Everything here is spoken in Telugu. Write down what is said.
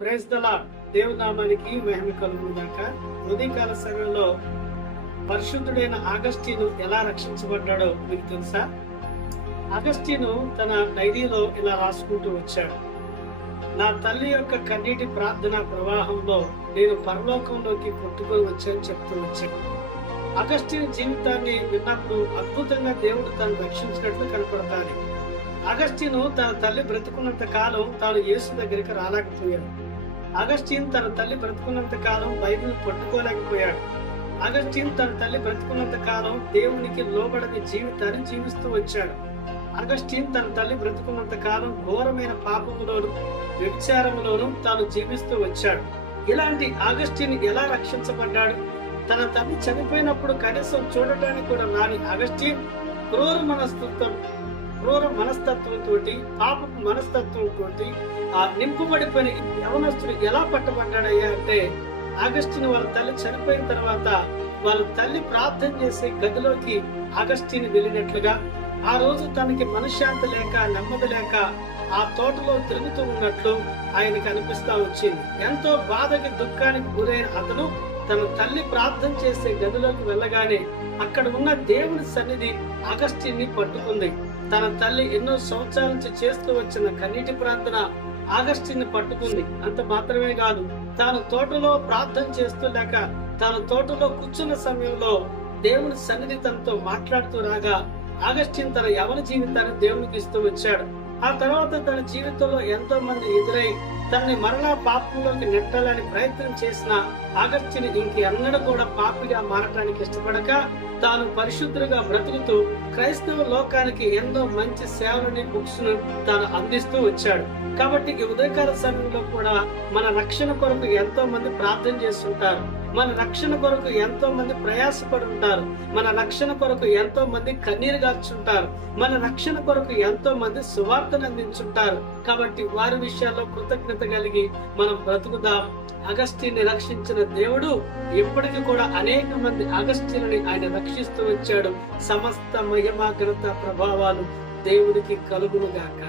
Praise the lord. దేవుని నామానికి మహిమ కలుగును గాక. ఉదయకాల సమయంలో పరిశుద్ధుడైన ఆగస్టీను ఎలా రక్షించబడ్డాడో మీకు తెలుసా? ఆగస్టీను తన డైరీలో ఇలా రాసుకుంటూ వచ్చాడు. నా తల్లి యొక్క కన్నీటి ప్రార్థన ప్రవాహంలో నేను పరలోకంలోకి కొట్టుకొని వచ్చానని చెప్తూ వచ్చాడు. ఆగస్టీను జీవితాన్ని విన్నప్పుడు అద్భుతంగా దేవుడు తను రక్షించినట్లు కనపడతాడు. ఆగస్టీను తన తల్లి బ్రతుకున్నంత కాలం తాను యేసు దగ్గరికి రాలేకపోయాడు. ఆగస్టీన్ తన తల్లి బ్రతుకున్నంత కాలం బైబిల్ పట్టుకోలేకపోయాడు. ఆగస్టీన్ తన తల్లి బ్రతుకున్నంత కాలం దేవునికి లోబడని జీవితాన్ని జీవిస్తూ వచ్చాడు. ఆగస్టీన్ తన తల్లి బ్రతుకున్నంత కాలం ఘోరమైన పాపములోను వ్యభిచారములోను తాను జీవిస్తూ వచ్చాడు. ఇలాంటి ఆగస్టీన్ ఎలా రక్షించబడ్డాడు? తన తల్లి చనిపోయినప్పుడు కనీసం చూడటానికి కూడా రాని ఆగస్టీన్ క్రూర మనస్తత్వంతో పాపపు మనస్తత్వంతో నింపబడిపోయిన యవనస్తుడు ఎలా పట్టబడ్డాడయ్యా అంటే, ఆగస్టీన్ వాళ్ళ తల్లి చనిపోయిన తర్వాత వాళ్ళ తల్లి ప్రార్థన చేసే గదిలోకి ఆగస్టీన్ వెళ్ళినట్లుగా, ఆ రోజు తనకి మనశ్శాంతి లేక నెమ్మది లేక ఆ తోటలో తిరుగుతూ ఉన్నట్లు ఆయనకు అనిపిస్తా వచ్చింది. ఎంతో బాధకి దుఃఖానికి గురైన అతను తన తల్లి ప్రార్థన చేసే గదిలోకి వెళ్ళగానే అక్కడ ఉన్న దేవుని సన్నిధి ఆగస్టీన్ ని పట్టుకుంది. తన తల్లి ఎన్నో సంవత్సరాల నుంచి చేస్తూ వచ్చిన కన్నీటి ప్రార్థన ఆగస్టీన్ ని పట్టుకుంది. అంత మాత్రమే కాదు, తాను తోటలో ప్రార్థన చేస్తూ లేక తాను తోటలో కూర్చున్న సమయంలో దేవుని సన్నిధి తనతో మాట్లాడుతూ రాగా ఆగస్టీన్ తన యవన జీవితాన్ని దేవునికి ఇస్తూ వచ్చాడు. ఆ తర్వాత తన జీవితంలో ఎంతో మంది ఎదురై తనని మరలా పాపంలోకి నెట్టాలని ప్రయత్నం చేసిన ఆగస్టీన్ ఇంకెన్నడూ కూడా పాపిగా మారటానికి ఇష్టపడక తాను పరిశుద్ధులుగా బ్రతుకుతూ క్రైస్తవ లోకానికి ఎన్నో మంచి సేవలని బుక్స్ ను తాను అందిస్తూ వచ్చాడు. కాబట్టి ఈ ఉదయకాల సమయంలో కూడా మన రక్షణ కొరకు ఎంతో మంది ప్రార్థన చేస్తుంటారు. మన రక్షణ కొరకు ఎంతో మంది ప్రయాసపడి ఉంటారు. మన రక్షణ కొరకు ఎంతో మంది కన్నీరు గార్చుంటారు. మన రక్షణ కొరకు ఎంతో మంది సువార్తను అందించుంటారు. కాబట్టి వారి విషయాల్లో కృతజ్ఞత కలిగి మనం బ్రతుకుదాం. అగస్టీని రక్షించిన దేవుడు ఇప్పటికీ కూడా అనేక మంది అగస్టీని ఆయన రక్షిస్తూ వచ్చాడు. సమస్త మహిమ ఘనత ప్రభావాలు దేవుడికి కలుగును గాక.